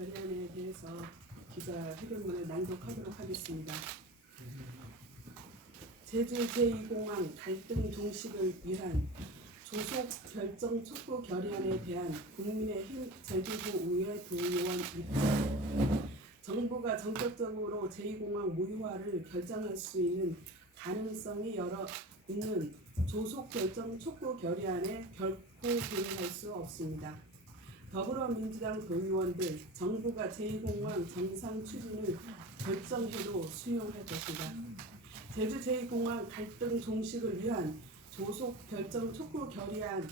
결의안에 대해서 기자회견문을 낭독하도록 하겠습니다. 제주 제2공항 갈등 종식을 위한 조속 결정 촉구 결의안에 대한 국민의힘 제주도의회 도의원 입장. 정부가 전격적으로 제2공항 무효화를 결정할 수 있는 가능성이 여러 있는 조속 결정 촉구 결의안에 결코 동의할 수 없습니다. 더불어민주당 도의원들, 정부가 제2공항 정상 추진을 결정해도 수용할 것이다. 제주 제2공항 갈등 종식을 위한 조속 결정 촉구 결의안은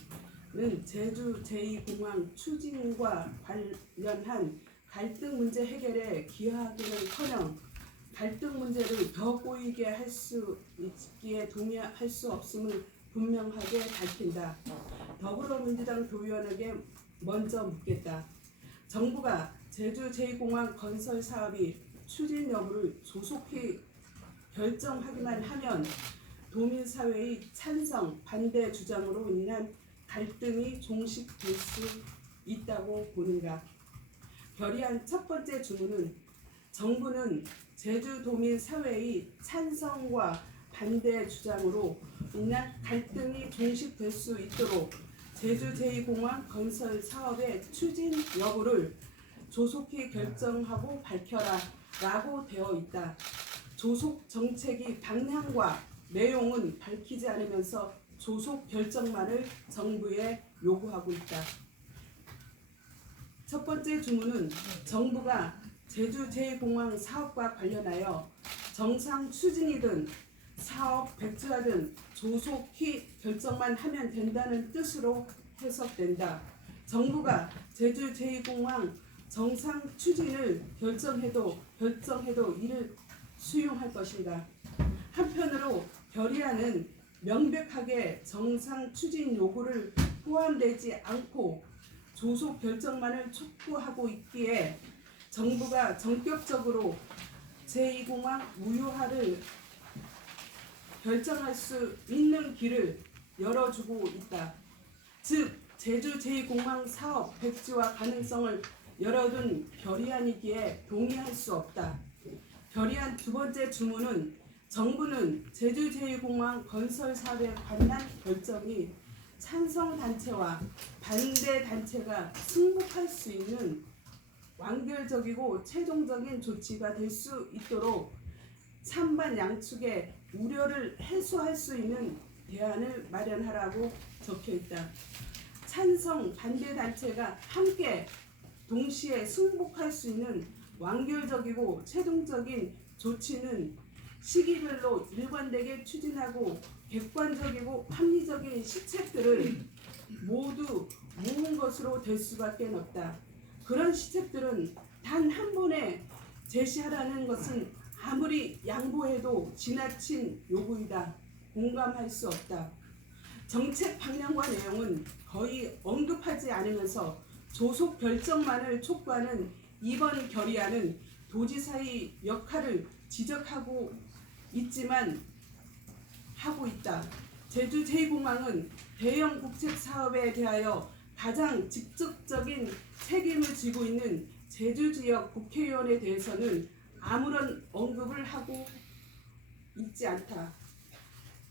제주 제2공항 추진과 관련한 갈등 문제 해결에 기여하기는커녕 갈등 문제를 더 꼬이게 할 수 있기에 동의할 수 없음을 분명하게 밝힌다. 더불어민주당 도의원에게 먼저 묻겠다. 정부가 제주 제2공항 건설 사업이 추진 여부를 조속히 결정하기만 하면 도민사회의 찬성, 반대 주장으로 인한 갈등이 종식될 수 있다고 보는가? 결의안 첫 번째 주문은 정부는 제주도민 사회의 찬성과 반대 주장으로 인한 갈등이 종식될 수 있도록 제주 제2공항 건설 사업의 추진 여부를 조속히 결정하고 밝혀라 라고 되어 있다. 조속 정책의 방향과 내용은 밝히지 않으면서 조속 결정만을 정부에 요구하고 있다. 첫 번째 주문은 정부가 제주 제2공항 사업과 관련하여 정상 추진이든 사업 백지화든 조속히 결정만 하면 된다는 뜻으로 해석된다. 정부가 제주 제2공항 정상 추진을 결정해도 이를 수용할 것인가? 한편으로 결의안은 명백하게 정상 추진 요구를 포함되지 않고 조속 결정만을 촉구하고 있기에 정부가 전격적으로 제2공항 무효화를 결정할 수 있는 길을 열어주고 있다. 즉 제주 제2공항 사업 백지화 가능성을 열어둔 결의안이기에 동의할 수 없다. 결의안 두 번째 주문은 정부는 제주 제2공항 건설 사업에 관한 결정이 찬성단체와 반대단체가 승복할 수 있는 완결적이고 최종적인 조치가 될 수 있도록 찬반 양측의 우려를 해소할 수 있는 대안을 마련하라고 적혀있다. 찬성, 반대단체가 함께 동시에 승복할 수 있는 완결적이고 최종적인 조치는 시기별로 일관되게 추진하고 객관적이고 합리적인 시책들을 모두 모은 것으로 될 수밖에 없다. 그런 시책들은 단 한 번에 제시하라는 것은 아무리 양보해도 지나친 요구이다. 공감할 수 없다. 정책 방향과 내용은 거의 언급하지 않으면서 조속 결정만을 촉구하는 이번 결의안은 도지사의 역할을 지적하고 있지만 하고 있다. 제주 제2공항은 대형 국책 사업에 대하여 가장 직접적인 책임을 지고 있는 제주 지역 국회의원에 대해서는 아무런 언급을 하고 있지 않다.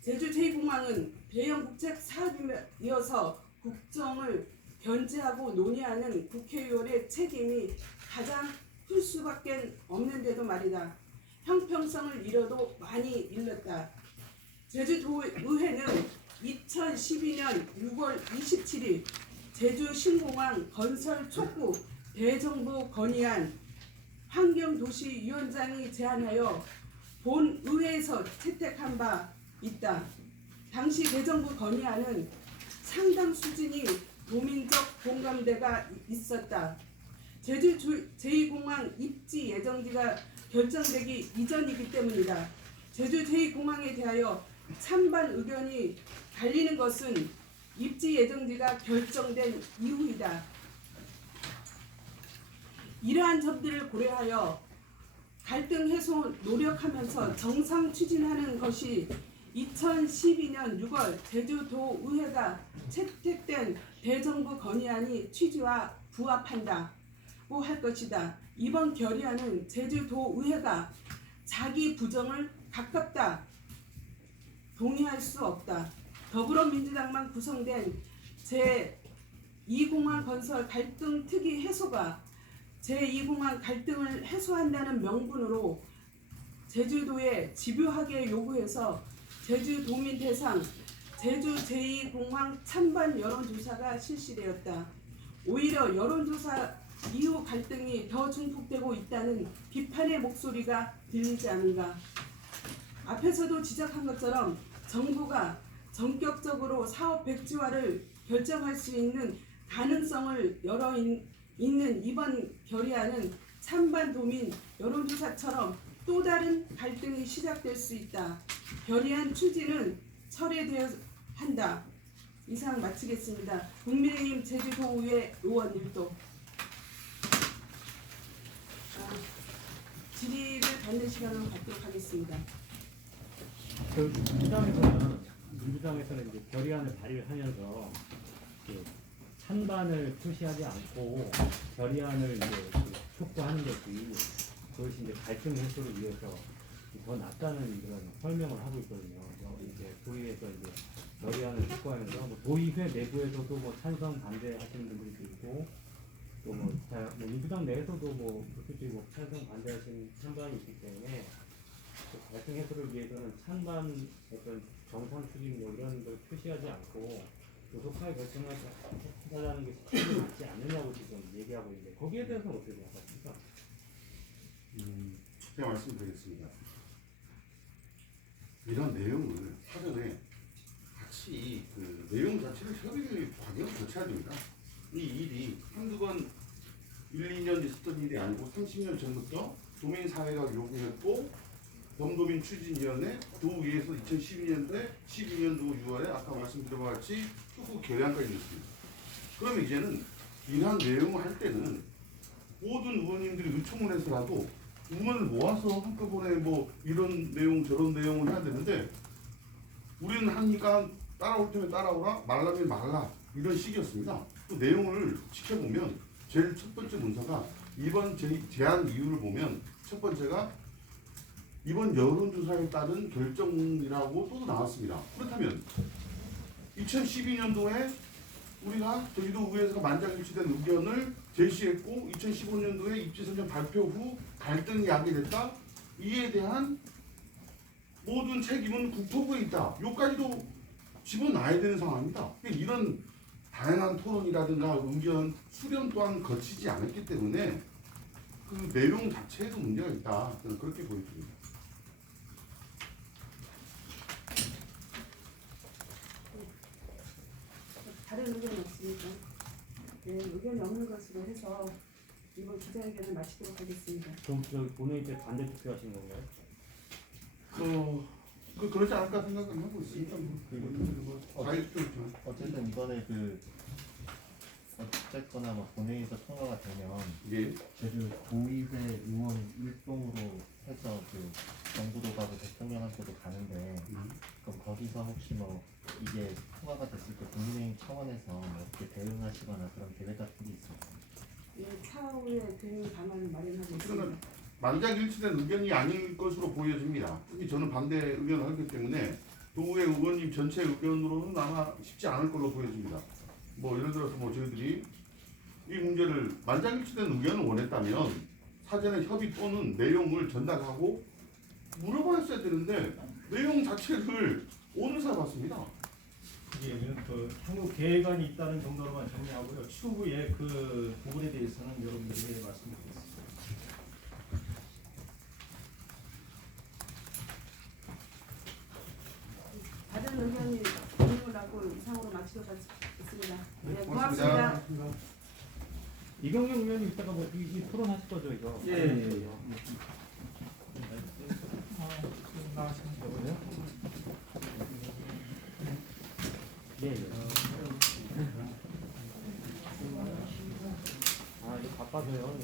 제주 제2공항은 대형 국책 사업이어서 국정을 견제하고 논의하는 국회의원의 책임이 가장 클 수밖에 없는데도 말이다. 형평성을 잃어도 많이 잃었다. 제주도의회는 2012년 6월 27일 제주 신공항 건설 촉구 대정부 건의안 환경도시위원장이 제안하여 본의회에서 채택한 바 있다. 당시 대정부 건의안은 상당 수준의 도민적 공감대가 있었다. 제주 제2공항 입지 예정지가 결정되기 이전이기 때문이다. 제주 제2공항에 대하여 찬반 의견이 갈리는 것은 입지 예정지가 결정된 이후이다. 이러한 점들을 고려하여 갈등 해소 노력하면서 정상 추진하는 것이 2012년 6월 제주도의회가 채택된 대정부 건의안이 취지와 부합한다. 확보할 것이다. 이번 결의안은 제주도의회가 자기 부정을 가깝다 동의할 수 없다. 더불어민주당만 구성된 제2공항 건설 갈등 특위 해소가 제2공항 갈등을 해소한다는 명분으로 제주도에 집요하게 요구해서 제주도민 대상 제주 제2공항 찬반 여론조사가 실시되었다. 오히려 여론조사 이후 갈등이 더 증폭되고 있다는 비판의 목소리가 들리지 않은가. 앞에서도 지적한 것처럼 정부가 전격적으로 사업 백지화를 결정할 수 있는 가능성을 열어 있는 이번 결의안은 찬반 도민 여론조사처럼 또 다른 갈등이 시작될 수 있다. 결의안 추진은 철회되어야 한다. 이상 마치겠습니다. 국민의힘 제주도의회 의원 일도. 질의를 받는 시간을 갖도록 하겠습니다. 민주당에서는 이제 결의안을 발의하면서 찬반을 표시하지 않고 결의안을 이제 촉구하는 것이 그것이 이제 갈등 해소를 위해서 더 낫다는 그런 설명을 하고 있거든요. 이제 도의회에서 이제 결의안을 촉구하면서 뭐 도의회 내부에서도 뭐 찬성 반대하시는 분들도 있고 또 뭐 민주당 내에서도 뭐 솔직히 뭐 찬성 반대하시는 찬반이 있기 때문에 갈등 해소를 위해서는 찬반 어떤 정상 추진 뭐 이런 걸 표시하지 않고 조속하게 결정을 하자는 것이 맞지 않느냐고 지금 얘기하고 있는데 거기에 대해서는 어떻게 생각하십니까? 제가 말씀드리겠습니다. 이런 내용을 사전에 같이 그 내용 자체를 협의를 과정을 거쳐야 됩니다. 이 일이 한두 번 1, 2년 있었던 일이 아니고 30년 전부터 도민사회가 요구했고 범도민 추진위원회 도의회에서 2012년도에 12년도 6월에 아까 말씀드린 바 같이 촉구 결의안까지 냈습니다. 그러면 이제는 이러한 내용을 할 때는 모든 의원님들이 의총을 해서라도 의원을 모아서 한꺼번에 뭐 이런 내용 저런 내용을 해야 되는데 우리는 하니까 따라올 때면 따라오라 말라면 말라 이런 식이었습니다. 그 내용을 지켜보면 제일 첫 번째 문서가 이번 제안 이유를 보면 첫 번째가 이번 여론조사에 따른 결정이라고 또 나왔습니다. 그렇다면 2012년도에 우리가 제주도의회에서 만장일치된 의견을 제시했고 2015년도에 입지선정 발표 후 갈등이 야기됐다. 이에 대한 모든 책임은 국토부에 있다. 요까지도 집어넣어야 되는 상황입니다. 이런 다양한 토론이라든가 의견 수렴 또한 거치지 않았기 때문에 그 내용 자체에도 문제가 있다. 저는 그렇게 보여집니다. 다른 의견이 없습니까? 네, 의견이 없는 것으로 해서 이번 기자회견을 마치도록 하겠습니다. 그럼 저기 본회의 때 반대 투표하신 건가요? 그러지 않을까 생각은 하고 있습니다. 어쨌든 이번에 어쨌거나 뭐 본회의에서 통과가 되면 예. 제주 도의회 의원 일동으로 해서 정부도 가고 대통령한테도 가는데 그럼 거기서 혹시 뭐 이게 통과가 됐을 때 국민의힘 차원에서 뭐 어떻게 대응하시거나 그런 계획 같은 게 있을까요? 예, 차후에 대응 방안을 마련하겠습니다. 그러면 만장일치된 의견이 아닐 것으로 보여집니다. 특히 저는 반대 의견을 하기 때문에 도의회 의원님 전체 의견으로는 아마 쉽지 않을 걸로 보여집니다. 뭐 예를 들어서 뭐 저희들이 이 문제를 만장일치된 의견을 원했다면 사전에 협의 또는 내용을 전달하고 물어봤어야 되는데 내용 자체를 오늘 사봤습니다. 예, 향후 계획안이 있다는 정도로만 정리하고요. 추후에 그 부분에 대해서는 여러분들에게 말씀드리겠습니다. 다른 의견이 없는 걸로 이상으로 마치도록 하겠습니다. 네, 고맙습니다. 이경영 의원님 이따가 뭐 이 토론하실 거죠 이거? 예. 여보세요? 예. 아 이거 바빠서요.